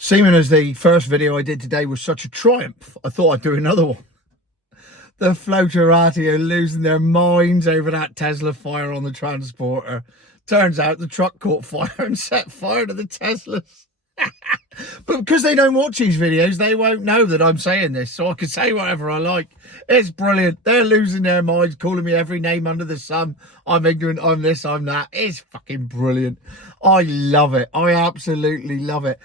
Seeming as the first video I did today was such a triumph, I thought I'd do another one. The Floaterati are losing their minds over that Tesla fire on the transporter. Turns out the truck caught fire and set fire to the Teslas. But because they don't watch these videos, they won't know that I'm saying this, so I can say whatever I like. It's brilliant. They're losing their minds, calling me every name under the sun. I'm ignorant, I'm this, I'm that. It's fucking brilliant. I love it. I absolutely love it.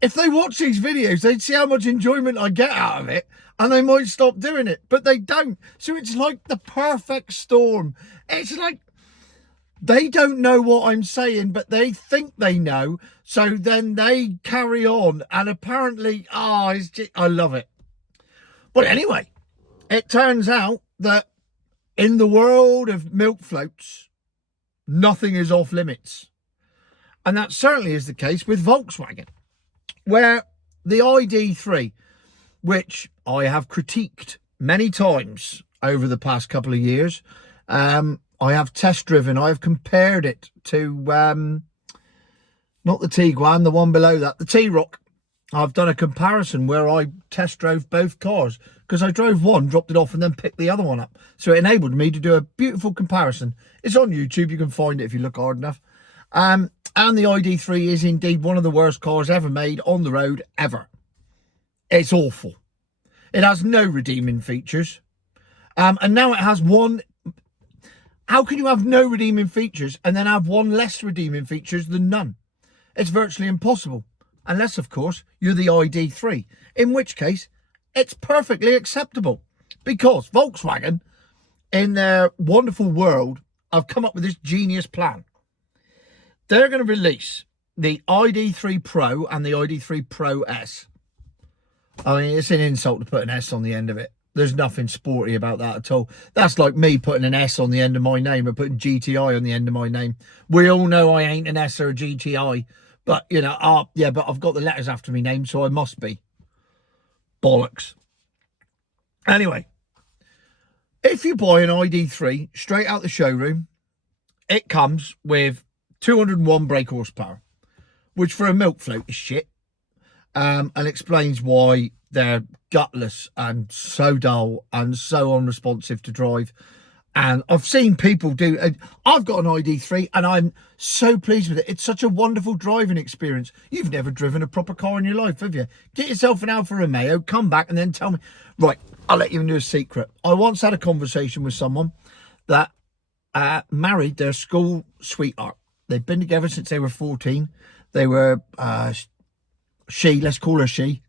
If they watch these videos, they'd see how much enjoyment I get out of it, and they might stop doing it, but they don't. So it's like the perfect storm. It's like they don't know what I'm saying, but they think they know. So then they carry on, and apparently, I love it. But anyway, it turns out that in the world of milk floats, nothing is off limits. And that certainly is the case with Volkswagen, where the ID3, which I have critiqued many times over the past couple of years, I have test driven. I have compared it to, not the Tiguan, the one below that, the T-Roc. I've done a comparison where I test drove both cars because I drove one, dropped it off, and then picked the other one up. So it enabled me to do a beautiful comparison. It's on YouTube. You can find it if you look hard enough. And the ID3 is indeed one of the worst cars ever made on the road ever. It's awful. It has no redeeming features. And now it has one. How can you have no redeeming features and then have one less redeeming features than none? It's virtually impossible. Unless, of course, you're the ID3. In which case, it's perfectly acceptable. Because Volkswagen, in their wonderful world, have come up with this genius plan. They're going to release the ID3 Pro and the ID3 Pro S. I mean, it's an insult to put an S on the end of it. There's nothing sporty about that at all. That's like me putting an S on the end of my name or putting GTI on the end of my name. We all know I ain't an S or a GTI. But, you know, yeah, but I've got the letters after my name, so I must be. Bollocks. Anyway, if you buy an ID3 straight out the showroom, it comes with 201 brake horsepower, which for a milk float is shit, and explains why they're gutless and so dull and so unresponsive to drive. And I've seen people do, I've got an ID3 and I'm so pleased with it. It's such a wonderful driving experience. You've never driven a proper car in your life, have you? Get yourself an Alfa Romeo, come back and then tell me. Right, I'll let you into a secret. I once had a conversation with someone that married their school sweetheart. They've been together since they were 14. They were, let's call her she,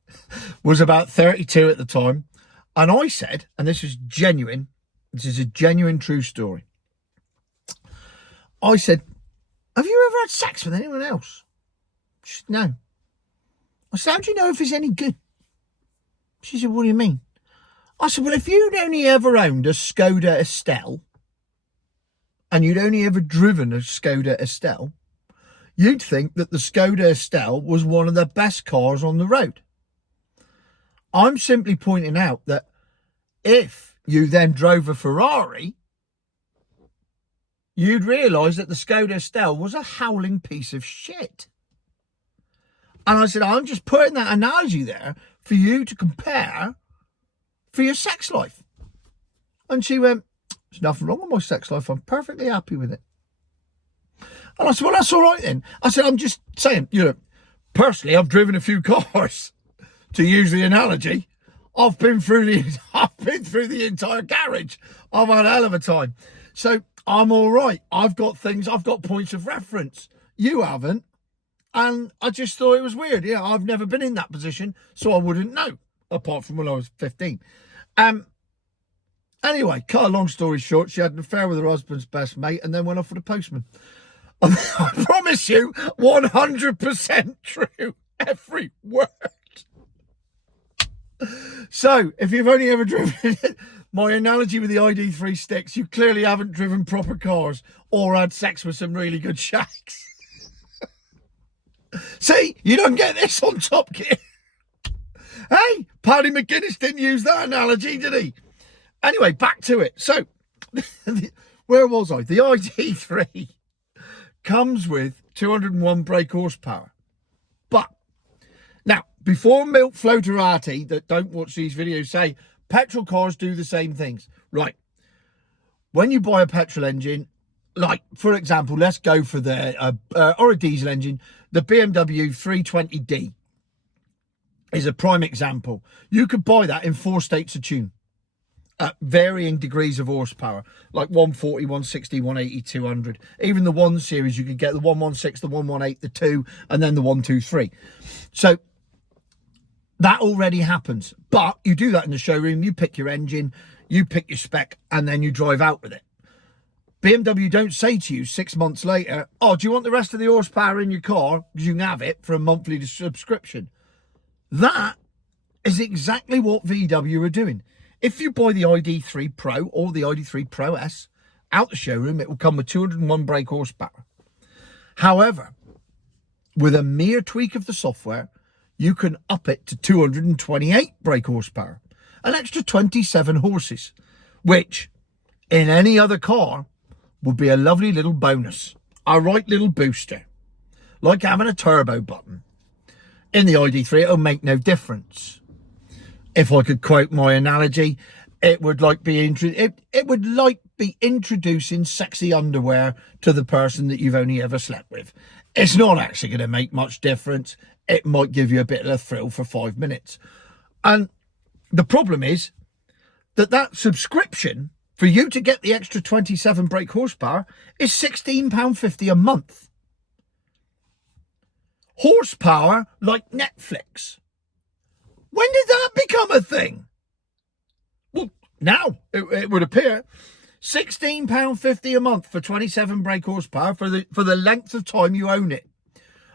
was about 32 at the time. And I said, and this is genuine, this is a genuine true story. I said, have you ever had sex with anyone else? She said, no. I said, how do you know if it's any good? She said, what do you mean? I said, well, if you'd only ever owned a Skoda Estelle, and you'd only ever driven a Skoda Estelle, you'd think that the Skoda Estelle was one of the best cars on the road. I'm simply pointing out that if you then drove a Ferrari, you'd realise that the Skoda Estelle was a howling piece of shit. And I said, I'm just putting that analogy there for you to compare for your sex life. And she went, there's nothing wrong with my sex life. I'm perfectly happy with it. And I said, well, that's all right then. I said, I'm just saying, you know, personally, I've driven a few cars. To use the analogy, I've been through the entire garage. I've had a hell of a time. So I'm all right. I've got points of reference. You haven't. And I just thought it was weird. Yeah, I've never been in that position, so I wouldn't know, apart from when I was 15. Anyway, cut a long story short, she had an affair with her husband's best mate and then went off with a postman. I promise you, 100% true. Every word. So, if you've only ever driven my analogy with the ID3 sticks, you clearly haven't driven proper cars or had sex with some really good shacks. See, you don't get this on Top Gear. Hey, Paddy McGuinness didn't use that analogy, did he? Anyway, back to it. So, where was I? The ID3 comes with 201 brake horsepower. But before milk floaterati that don't watch these videos say petrol cars do the same things. Right. When you buy a petrol engine, like, for example, let's go for or a diesel engine, the BMW 320d is a prime example. You could buy that in 4 states of tune at varying degrees of horsepower, like 140, 160, 180, 200. Even the 1 series, you could get the 116, the 118, the 2, and then the 123. So that already happens. But you do that in the showroom, you pick your engine, you pick your spec, and then you drive out with it. BMW don't say to you 6 months later, oh, do you want the rest of the horsepower in your car? Because you can have it for a monthly subscription. That is exactly what VW are doing. If you buy the ID3 Pro or the ID3 Pro S out the showroom, it will come with 201 brake horsepower. However, with a mere tweak of the software, you can up it to 228 brake horsepower, an extra 27 horses, which in any other car would be a lovely little bonus, a right little booster, like having a turbo button. In the ID3, it'll make no difference. If I could quote my analogy, it would like be introducing sexy underwear to the person that you've only ever slept with. It's not actually going to make much difference. It might give you a bit of a thrill for 5 minutes. And the problem is that subscription for you to get the extra 27 brake horsepower is £16.50 a month. Horsepower like Netflix. When did that become a thing? Well, now it would appear £16.50 a month for 27 brake horsepower for the length of time you own it.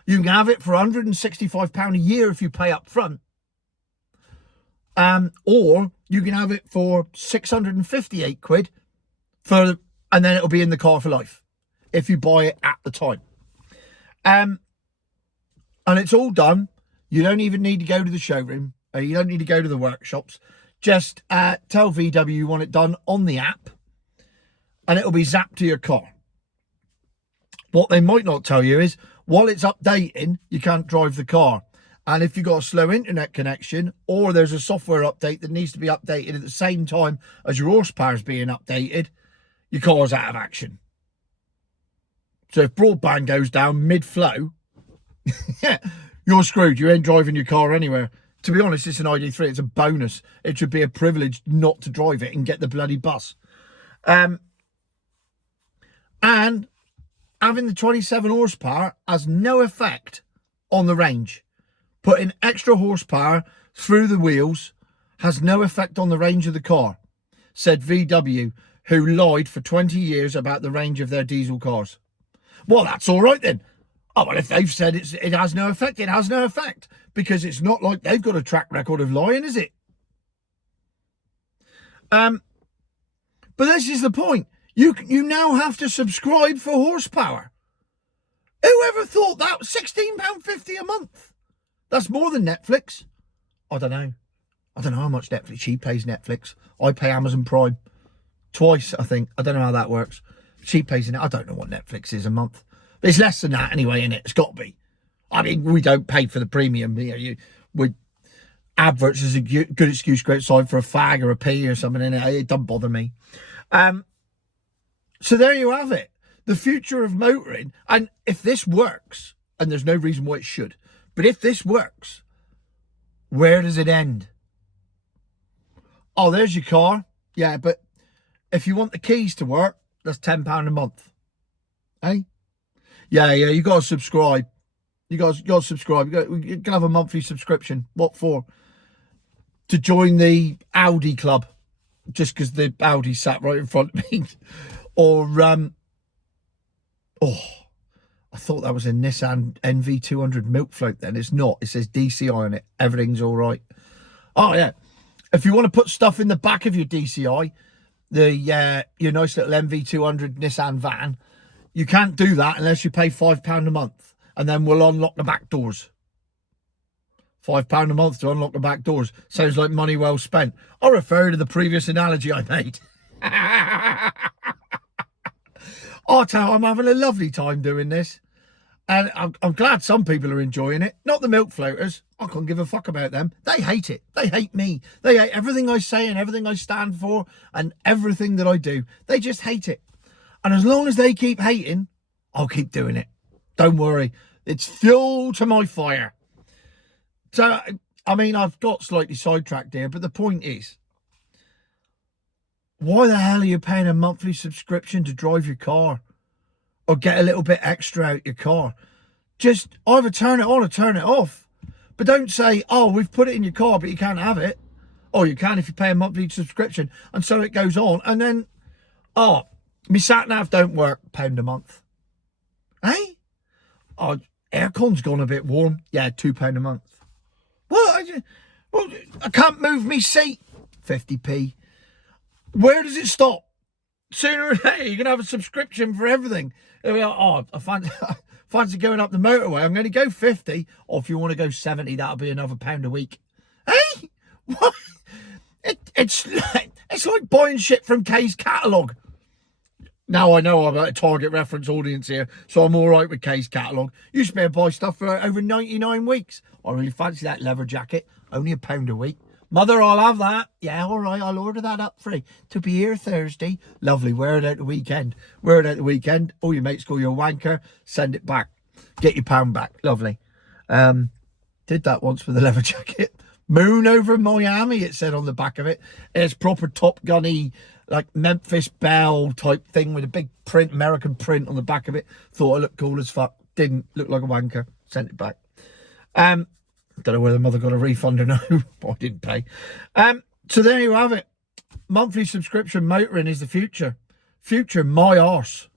You can have it for £165 a year if you pay up front. Or you can have it for 658 quid and then it'll be in the car for life if you buy it at the time. And it's all done. You don't even need to go to the showroom. You don't need to go to the workshops. Just tell VW you want it done on the app and it'll be zapped to your car. What they might not tell you is while it's updating, you can't drive the car. And if you've got a slow internet connection or there's a software update that needs to be updated at the same time as your horsepower is being updated, your car's out of action. So if broadband goes down mid-flow, yeah, you're screwed. You ain't driving your car anywhere. To be honest, it's an ID3. It's a bonus. It should be a privilege not to drive it and get the bloody bus. And having the 27 horsepower has no effect on the range. Putting extra horsepower through the wheels has no effect on the range of the car, said VW, who lied for 20 years about the range of their diesel cars. Well, that's all right then. Oh, well, if they've said it has no effect, it has no effect. Because it's not like they've got a track record of lying, is it? But this is the point. You now have to subscribe for horsepower. Whoever thought that was £16.50 a month? That's more than Netflix. I don't know how much Netflix. She pays Netflix. I pay Amazon Prime. Twice, I think. I don't know how that works. She pays in it. I don't know what Netflix is a month. But it's less than that anyway, innit? It's got to be. I mean, we don't pay for the premium. Adverts is a good excuse to go outside for a fag or a pee or something, innit? It doesn't bother me. So there you have it. The future of motoring. And if this works, and there's no reason why it should, but if this works, where does it end? Oh, there's your car. Yeah, but if you want the keys to work, that's £10 a month. Hey? Yeah, you got to subscribe. You got to subscribe. You can have a monthly subscription. What for? To join the Audi club. Just because the Audi sat right in front of me. Or, I thought that was a Nissan NV200 milk float then. It's not. It says DCI on it. Everything's all right. Oh, yeah. If you want to put stuff in the back of your DCI, your nice little NV200 Nissan van, you can't do that unless you pay £5 a month. And then we'll unlock the back doors. £5 a month to unlock the back doors. Sounds like money well spent. I refer to the previous analogy I made. I'll tell you, I'm having a lovely time doing this. And I'm glad some people are enjoying it. Not the milk floaters. I couldn't give a fuck about them. They hate it. They hate me. They hate everything I say and everything I stand for and everything that I do. They just hate it. And as long as they keep hating, I'll keep doing it. Don't worry. It's fuel to my fire. So, I mean, I've got slightly sidetracked here, but the point is, why the hell are you paying a monthly subscription to drive your car? Or get a little bit extra out your car? Just either turn it on or turn it off. But don't say, oh, we've put it in your car, but you can't have it. Or you can if you pay a monthly subscription. And so it goes on. And then, oh, my sat-nav don't work, £1 a month. Eh? Oh, aircon's gone a bit warm. Yeah, £2 a month. What? Well, I can't move me seat. 50p. Where does it stop? Sooner or later, you're going to have a subscription for everything. Oh, I fancy going up the motorway. I'm going to go 50. Or if you want to go 70, that'll be another £1 a week. Hey? What? It's like buying shit from Kay's catalogue. Now I know I'm a target reference audience here, so I'm all right with Kay's catalogue. Used to be able to buy stuff for over 99 weeks. I really fancy that leather jacket. Only £1 a week. Mother, I'll have that. Yeah, all right, I'll order that up for you. To be here Thursday. Lovely, wear it out the weekend. Wear it out the weekend. All your mates call you a wanker. Send it back. Get your £1 back. Lovely. Did that once with the leather jacket. Moon over Miami, it said on the back of it. It's proper Top Gunny, like Memphis Belle type thing with a big print, American print on the back of it. Thought it looked cool as fuck. Didn't look like a wanker. Sent it back. Don't know whether mother got a refund or no. I didn't pay. So there you have it. Monthly subscription motoring is the future. Future my arse.